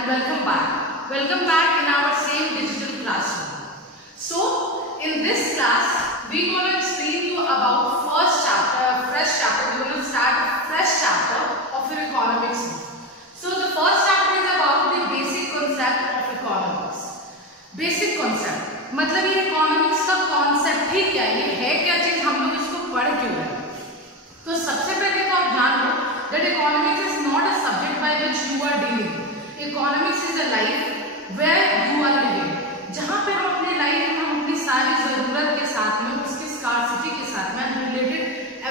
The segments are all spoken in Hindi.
and welcome back. Welcome back in our same digital classroom. So, in this class, we're going to explain you about fresh chapter. We're going to start a fresh chapter of your economics. So, the first chapter is about the basic concept of economics. Basic concept, मतलब ये economics का concept ही क्या है क्या चीज, हम लोग इसको पढ़ क्यों रहे हैं? तो सबसे पहले तो आप जान लो that economics is not a subject by which you are dealing. Economics is a life where you are living. जहाँ पे हम अपने लाइफ में हम अपनी सारी जरूरत के साथ में उसकी स्कार्सिटी के साथ में रिलेटेड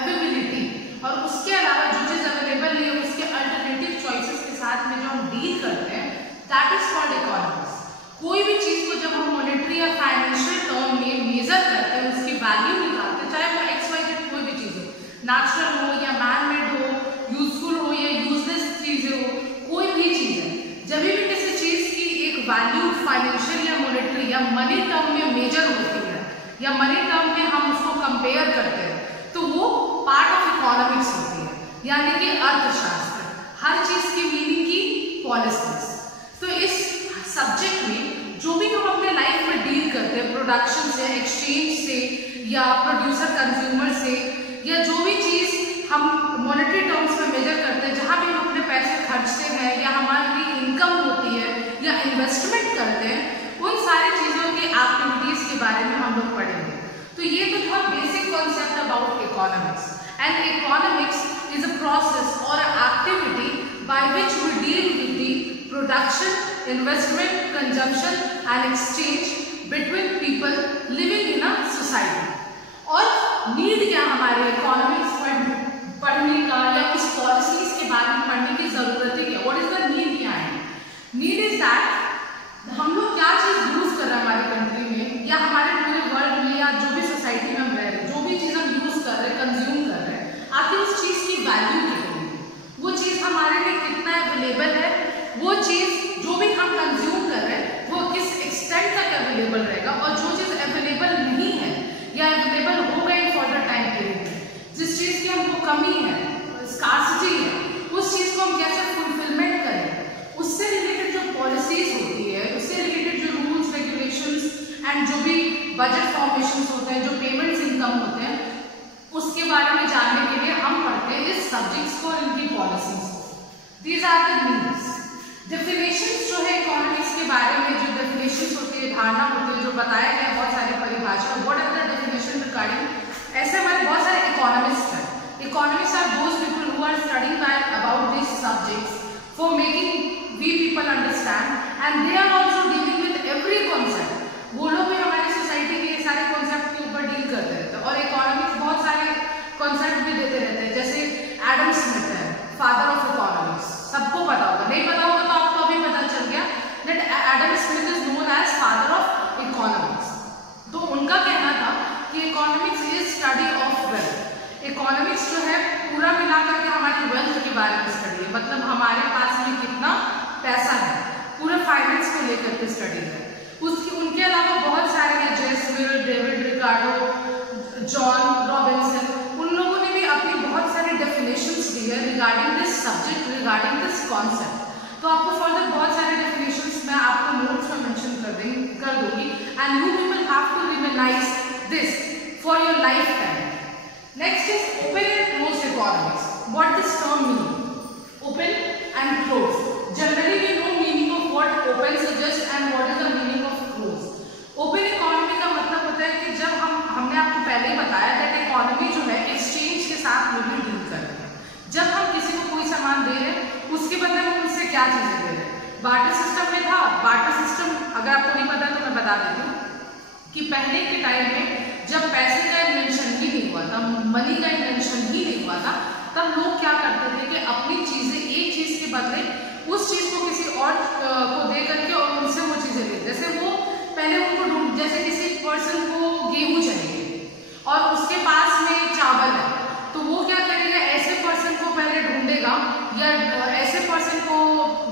अवेलेबिलिटी और उसके अलावा जो चीज अवेलेबल नहीं है उसके अल्टरनेटिव चॉइसेस के साथ में जो हम डील करते हैं, दैट इज कॉल्ड इकोनॉमिक्स. कोई भी चीज को जब हम मॉनेटरी या फाइनेंशियल टर्म में मेजर करते हैं, उसकी वैल्यू निकालते हैं, चाहे वो एक्स वाई जेड कोई भी चीज हो, नेचुरल हो या मैन मेड हो, यूजफुल हो या यूजलेस चीजें हो, कोई भी चीज है, जब भी किसी चीज की एक वैल्यू फाइनेंशियल या मॉनेटरी या मनी टर्म में मेजर होती है या मनी टर्म में हम उसको कंपेयर करते हैं, तो वो पार्ट ऑफ इकोनॉमिक्स होती है, यानी कि अर्थशास्त्र. हर चीज की मीनिंग की पॉलिसीज. तो इस सब्जेक्ट में जो भी हम अपने लाइफ में डील करते हैं, प्रोडक्शन से, एक्सचेंज से या प्रोड्यूसर कंज्यूमर से, या जो भी चीज हम मॉनेटरी टर्म्स में मेजर करते हैं, जहाँ भी हम अपने पैसे खर्चते हैं या हमारी इनकम होती है या इन्वेस्टमेंट करते हैं, उन सारी चीजों की एक्टिविटीज के बारे में हम लोग पढ़ेंगे. तो ये तो था basic concept about economics. And economics is a process और activity by which we deal with the production, investment, consumption and exchange between people living in a society. और नीड क्या हमारे इकोनॉमिक्स पढ़ने का या उस पॉलिसीज के बारे में पढ़ने की जरूरत है क्या? व्हाट इज द नीड क्या है? नीड इज दैट हम लोग क्या चीज यूज कर रहे हैं हमारी कंट्री में या हमारे पूरे वर्ल्ड में या जो भी सोसाइटी में हम रह रहे हैं, जो भी चीज हम यूज कर रहे हैं, कंज्यूम कर रहे हैं, आखिर उस चीज की वैल्यू कितनी है, वो चीज हमारे लिए कितना अवेलेबल है, वो चीज जो भी हम कंज्यूम कर रहे हैं वो किस एक्सटेंट तक अवेलेबल रहेगा, और जो चीज अवेलेबल नहीं है या अवेलेबल हो गई फॉर द टाइम पीरियड, जिस चीज की हमको कमी है, स्कार्सिटी है, उस चीज को हम कैसे फुलफिलमेंट करें. उससे रिलेटेड जो पॉलिसीज होती है, उससे रिलेटेड जो रूल्स रेगुलेशंस एंड जो भी बजट फॉर्मेशंस होते हैं, जो पेमेंट्स इनकम होते हैं, उसके बारे में जानने के लिए हम पढ़ते हैं इस सब्जेक्ट्स को, इनकी पॉलिसीज को. These are the means. Definitions जो है इकोनॉमिक्स के बारे में, जो डेफिनेशंस होती है, धारणा होती है, जो बताया गया बहुत सारी परिभाषा. What are the definition regarding? ऐसे हमारे बहुत सारे इकोनॉमिस्ट हैं. Economist are those people who are studying about this subjects for making we people understand and they are also dealing with every concept. वो लोग भी हमारी सोसाइटी के सारे कॉन्सेप्ट के ऊपर डील करते रहते हैं, और इकोनॉमिक्स बहुत सारे कॉन्सेप्ट भी देते रहते हैं. जैसे एडम स्मिथ है, फादर ऑफ इकोनॉमिक्स, सबको पता होगा. नहीं पता होगा तो आपको अभी पता चल गया that Adam Smith is known as father of economics. तो उनका कहना था कि economics is study of wealth. Economics जो है पूरा मिलाकर के हमारी वेल्थ के बारे में स्टडी है, मतलब हमारे पास में कितना पैसा है, पूरा फाइनेंस को लेकर के स्टडी है. उनके अलावा बहुत सारे हैं, जेस मिल, डेविड रिकार्डो, जॉन रॉबिन्सन, उन लोगों ने भी अपनी बहुत सारी डेफिनेशंस दी है regarding this subject, regarding this concept. तो आपको फर्दर बहुत सारे डेफिनेशंस मैं आपको नोट्स में मेंशन कर दूंगी, and you people have to रिमेनाइज this for your lifetime. Next is open and close economics. What this term mean? Open and close. Generally we know meaning of what open suggest and what is the meaning of close. Open economy का मतलब होता है कि जब हमने आपको पहले ही बताया दैट इकोनॉमी जो है एक्सचेंज के साथ में भी डील कर रही है. जब हम किसी को कोई सामान दे रहे हैं, उसके बदले में उससे क्या चीजें दे रहे हैं. बार्टर सिस्टम में था. बार्टर सिस्टम अगर आपको नहीं पता तो मैं बता देती हूँ कि पहले के टाइम में जब पैसे का इन्वेंशन ही नहीं हुआ था, मनी का इन्वेंशन ही नहीं हुआ था, तब लोग क्या करते थे कि अपनी चीजें, एक चीज के बदले उस चीज को किसी और को दे करके और उनसे वो चीजें लेते. जैसे वो पहले उनको जैसे किसी पर्सन को गेहूं चाहिए और उसके पास में चावल है, तो वो क्या करेगा, ऐसे पर्सन को पहले ढूंढेगा या ऐसे पर्सन को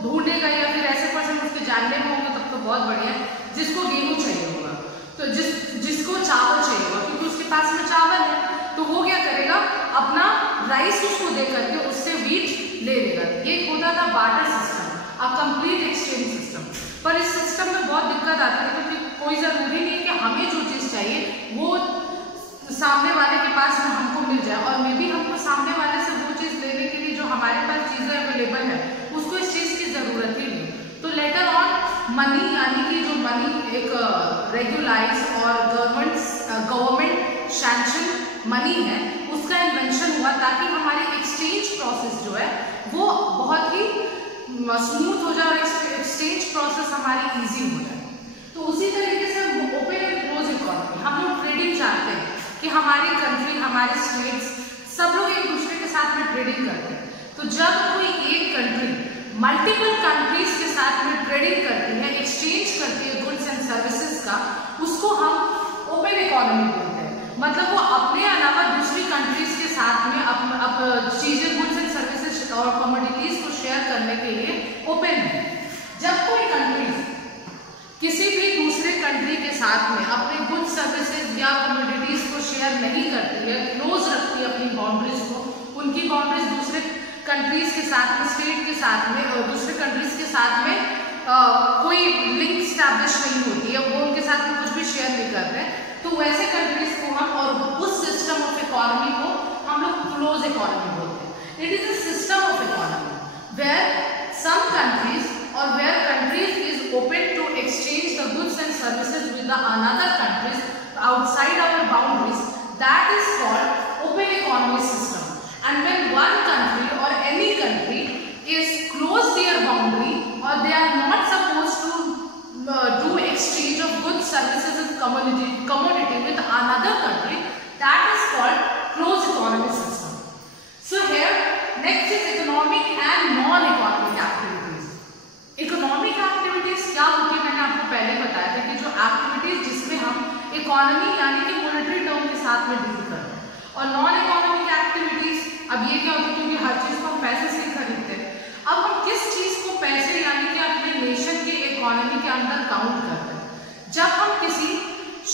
ढूंढेगा या फिर ऐसे पर्सन उसके जानने में होंगे तब तो बहुत बढ़िया है, जिसको गेहूं चाहिए होगा, तो जिसको चावल चाहिए होगा क्योंकि उसके पास में चावल है, तो वो क्या करेगा, अपना राइस उसको दे करके उससे व्हीट ले लेगा. ये होता था barter system, a complete exchange पर इस सिस्टम में बहुत दिक्कत आती है, क्योंकि कोई ज़रूरी नहीं कि हमें जो चीज़ चाहिए वो सामने वाले के पास में हमको मिल जाए, और मे बी हमको सामने वाले से वो चीज़ लेने के लिए जो हमारे पास चीज़ें अवेलेबल है उसको इस चीज़ की ज़रूरत ही नहीं। तो लेटर ऑन मनी, यानी कि जो मनी एक रेगुलाइज और गवर्नमेंट सैंक्शन मनी है, उसका इन्वेंशन हुआ ताकि हमारी एक्सचेंज प्रोसेस जो है वो बहुत ही स्मूथ हो जाए और एक्सचेंज प्रोसेस हमारी इजी हो जाए। तो उसी तरीके से ओपन एंड क्लोज इकोनॉमी, हम लोग ट्रेडिंग जानते हैं कि हमारी कंट्री, हमारे स्टेट्स सब लोग एक दूसरे के साथ में ट्रेडिंग करते हैं। तो जब कोई एक कंट्री मल्टीपल कंट्रीज के साथ में ट्रेडिंग करती है, एक्सचेंज करती है गुड्स एंड सर्विसेज का, उसको हम ओपन इकोनॉमी बोलते हैं। मतलब वो अपने अलावा दूसरी कंट्रीज के साथ में अब चीजें, गुड्स एंड सर्विसेज और कमोडिटीज को शेयर करने के लिए ओपन है। जब कोई कंट्री किसी भी दूसरे कंट्री के साथ में अपने गुड्स सर्विसेज या कमोडिटीज को शेयर नहीं करती है, क्लोज रखती है अपनी बाउंड्रीज को, उनकी बाउंड्रीज दूसरे कंट्रीज के साथ में, स्टेट के साथ में और दूसरे कंट्रीज के साथ में कोई लिंक स्टैब्लिश नहीं होती है, वो उनके साथ में कुछ भी शेयर नहीं कर रहे, तो वैसे कंट्रीज को हम, और उस सिस्टम ऑफ इकोनॉमी को हम लोग क्लोज इकोनॉमी बोलते हैं। It is a system of economy where some countries or where countries is open to exchange the goods and services with the another countries outside our boundaries, that is called open economy system. And when one country or any country is close their boundary, or they are not supposed to do exchange of goods, services and commodity with another country, that is called closed economy system. So here next is economic and non-economic activities. Economic activities क्या होती है, मैंने आपको पहले बताया था कि जो एक्टिविटीज जिसमें हम इकोनॉमी यानी कि मॉनेटरी टर्म के साथ में डील कर रहे हैं, और नॉन इकोनॉमिक एक्टिविटीज, अब ये क्या होता है, क्योंकि हर चीज को हम पैसे से ही खरीदते हैं, अब हम किस चीज को पैसे यानी कि अपने नेशन के इकोनॉमी के अंदर काउंट करते हैं। जब हम किसी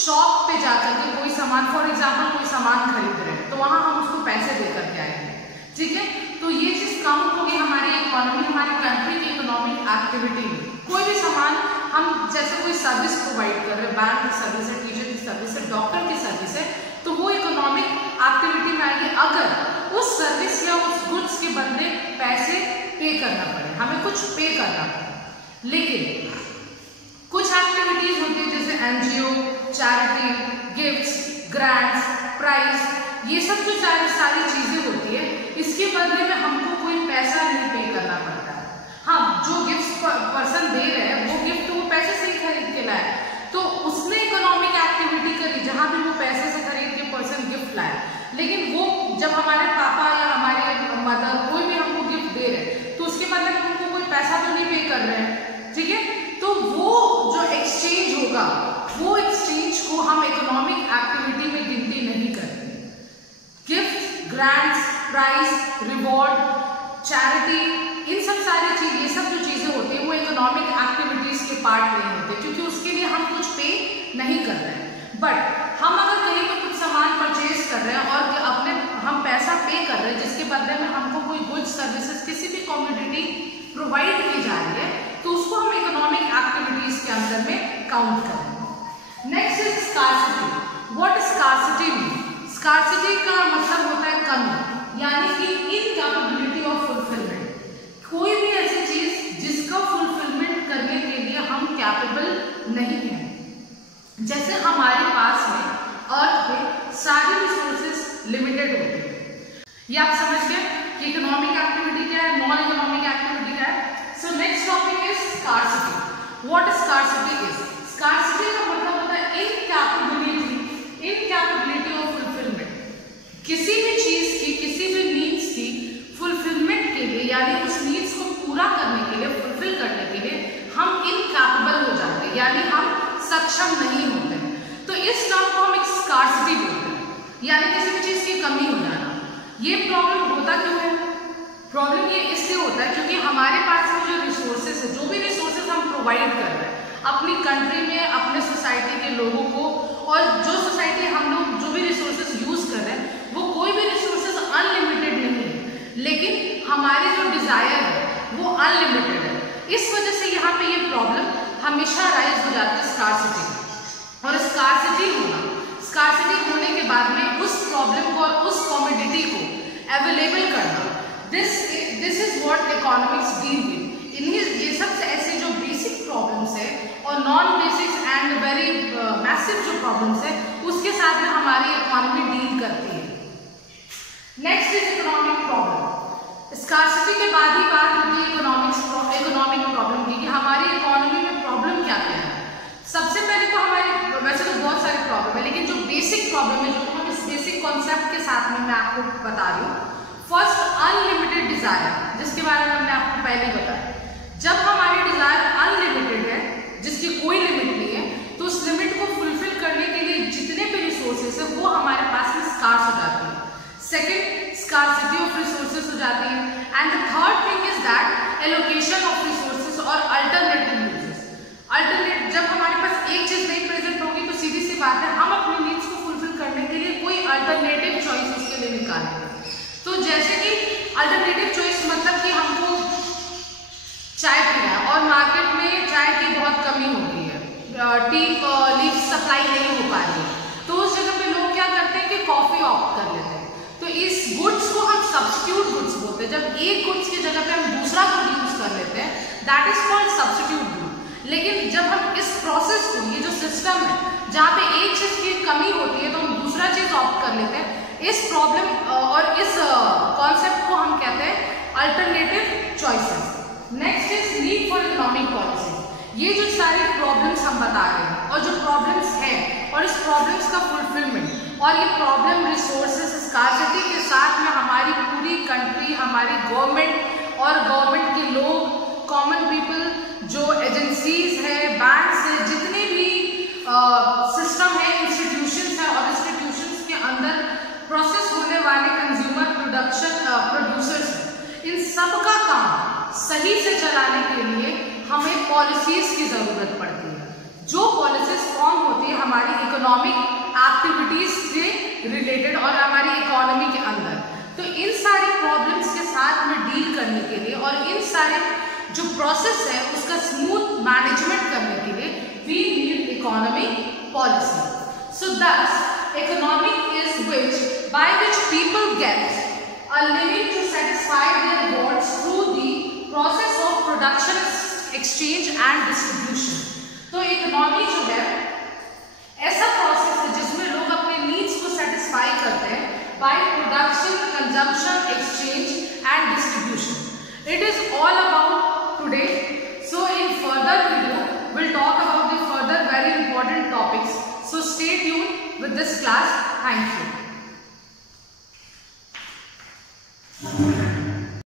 शॉप पे जाकर के कोई सामान, फॉर एग्जाम्पल कोई सामान खरीद रहे हैं, तो वहां हम उसको पैसे दे करके आएंगे, ठीक है, तो ये चीज काउंट होगी हमारी इकोनॉमी, हमारी कंट्री की इकोनॉमिक एक्टिविटी में। कोई भी सामान हम जैसे कोई सर्विस प्रोवाइड कर रहे हैं, बैंक की सर्विस है, टीचर की सर्विस है, डॉक्टर की सर्विस है, तो वो इकोनॉमिक एक्टिविटी में आएगी अगर उस सर्विस या उस गुड्स के बदले पैसे पे करना पड़े, हमें कुछ पे करना पड़े। लेकिन कुछ एक्टिविटीज होती है जैसे NGO, charity, gifts, grants, prize, ये सब जो सारी चीजें होती है, इसके बदले में हमको कोई पैसा नहीं पे करना पड़ता है। हाँ, जो गिफ्ट पर्सन दे रहे हैं वो गिफ्ट वो पैसे से ही खरीद के लाए, तो उसने इकोनॉमिक एक्टिविटी करी जहां भी वो पैसे से खरीद के पर्सन गिफ्ट लाए। लेकिन वो जब हमारे पापा या हमारे मदर कोई भी हमको गिफ्ट दे रहे हैं, तो उसके बदले में हमको कोई पैसा तो नहीं पे कर रहे हैं, ठीक है, तो वो जो एक्सचेंज होगा, वो एक्सचेंज को हम इकोनॉमिक एक्टिविटी में गिनती नहीं करते। Gift, grants, prize, reward, charity, इन सब सारी चीज, ये सब जो चीजें होती है वो इकोनॉमिक एक्टिविटीज के पार्ट नहीं होते, क्योंकि उसके लिए हम कुछ पे नहीं कर रहे हैं। बट हम अगर कहीं पर कुछ सामान परचेज कर रहे हैं और अपने हम पैसा पे कर रहे हैं, जिसके बदले में हमको कोई गुड्स, सर्विसेज, किसी भी कमोडिटी प्रोवाइड की जा रही है, तो उसको हम इकोनॉमिक एक्टिविटीज के अंदर में काउंट करेंगे। Next is scarcity. What scarcity mean? Scarcity का मतलब होता है कमी, यानी कि इनकैपेबिलिटी ऑफ फुलफिलमेंट। कोई भी ऐसी चीज जिसका फुलफिलमेंट करने के लिए हम कैपेबल नहीं है। जैसे हमारे पास में अर्थ पे सारी रिसोर्सेज लिमिटेड होते हैं। ये आप समझ गए कि इकोनॉमिक एक्टिविटी क्या है, नॉन इकोनॉमिक एक्टिविटी क्या है। So next topic is scarcity. What scarcity is? Scarcity का मतलब होता है इनकैपेबिलिटी ऑफ फुलफिलमेंट। किसी भी चीज की, किसी भी नीड्स की फुलफिलमेंट के लिए, यानी उस नीड्स को पूरा करने के लिए, फुलफिल करने के लिए हम इनकैपेबल हो जाते हैं, यानी हम सक्षम नहीं होते हैं। तो इस टर्म को हम एक स्कार्सिटी बोलते हैं, यानी किसी भी चीज की कमी हो जाना। ये प्रॉब्लम होता क्यों है? प्रॉब्लम ये इसलिए होता है क्योंकि हमारे पास में जो रिसोर्सेज है, जो भी रिसोर्सेज हम प्रोवाइड कर रहे हैं अपनी कंट्री में, अपने सोसाइटी के लोगों को, और जो सोसाइटी हम लोग जो भी रिसोर्सेज यूज कर रहे हैं, वो कोई भी रिसोर्सेज अनलिमिटेड नहीं है, लेकिन हमारी जो डिजायर है वो अनलिमिटेड है। इस वजह से यहाँ पे ये प्रॉब्लम हमेशा राइज हो जाती है स्कार्सिटी, और स्कार्सिटी होने के बाद में उस प्रॉब्लम को और उस कमोडिटी को अवेलेबल करना, this is what economics deal with. इन्हीं ये सब ऐसे जो बेसिक प्रॉब्लम्स है और non basic and very massive जो प्रॉब्लम्स है उसके साथ में हमारी इकोनॉमी डील करती है। Next is economic problem. Scarcity के बाद ही बात होती है इकोनॉमिक प्रॉब्लम की, कि हमारी इकोनॉमी में प्रॉब्लम क्या क्या है। सबसे पहले तो हमारी, वैसे तो बहुत सारे प्रॉब्लम है, लेकिन जो बेसिक प्रॉब्लम है, जो हम इस बेसिक कॉन्सेप्ट के साथ में मैं आपको बता रही हूँ। फर्स्ट, अनलिमिटेड डिजायर, जिसके बारे में हमने आपको पहले बताया। जब हमारी डिजायर अनलिमिटेड है, जिसकी कोई लिमिट नहीं है, तो उस लिमिट को फुलफिल करने के लिए जितने भी रिसोर्सेस है वो हमारे पास में स्कार्स हो जाती है। सेकेंड, स्कार्सिटी ऑफ रिसोर्सेस हो जाती है। And the third thing is that allocation of resources और अल्टरनेटिव यूजेस। जब हमारे पास एक चीज नहीं प्रेजेंट होगी तो सीधी सी बात है हम अपनी नीड्स को फुलफिल करने के लिए कोई अल्टरनेटिव चॉइस उसके लिए निकालेंगे। तो जैसे कि अल्टरनेटिव चॉइस मतलब कि हमको चाय पीना है और मार्केट में चाय की बहुत कमी हो गई है, टी लीफ सप्लाई नहीं हो पा रही है, तो उस जगह पे लोग क्या करते हैं कि कॉफी ऑप्ट कर लेते हैं। तो इस गुड्स को हम सब्स्टिट्यूट गुड्स बोलते हैं। जब एक गुड्स की जगह पे हम दूसरा गुड यूज कर लेते हैं, that is called substitute good. लेकिन जब हम इस प्रोसेस को, ये जो सिस्टम है जहाँ पे एक चीज की कमी होती है तो हम दूसरा चीज ऑप्ट कर लेते हैं, इस प्रॉब्लम और इस कॉन्सेप्ट को हम कहते हैं alternative choices. Next is need for economic policy. ये जो सारी प्रॉब्लम्स हम बता रहे हैं और जो प्रॉब्लम्स है और इस प्रॉब्लम्स का फुलफिलमेंट, और ये प्रॉब्लम रिसोर्सेस स्कार्सिटी के साथ में हमारी पूरी कंट्री, हमारी गवर्नमेंट और गवर्नमेंट के लोग, कॉमन पीपल, जो एजेंसीज है, बैंक्स है, जितने भी सिस्टम है, इंस्टीट्यूशंस है, और इंस्टीट्यूशंस के अंदर प्रोसेस होने वाले कंज्यूमर प्रोड्यूसर्स, इन सब का काम सही से चलाने के लिए हमें पॉलिसीज की जरूरत पड़ती है। जो पॉलिसीज फॉर्म होती है हमारी इकोनॉमिक एक्टिविटीज से रिलेटेड और हमारी इकोनॉमी के अंदर, तो इन सारी प्रॉब्लम्स के साथ में डील करने के लिए और इन सारे जो प्रोसेस है उसका स्मूथ मैनेजमेंट करने के लिए we need economic policy. So this economic is which by which people get a living to satisfy their wants through the process of production, exchange and distribution. तो इकोनॉमी जो है ऐसा प्रोसेस है जिसमें लोग अपने नीड्स को सेटिस्फाई करते हैं by production, consumption, exchange and distribution. It is all about today. So in further video we'll talk about the further very important topics. So stay tuned with this class. Thank you.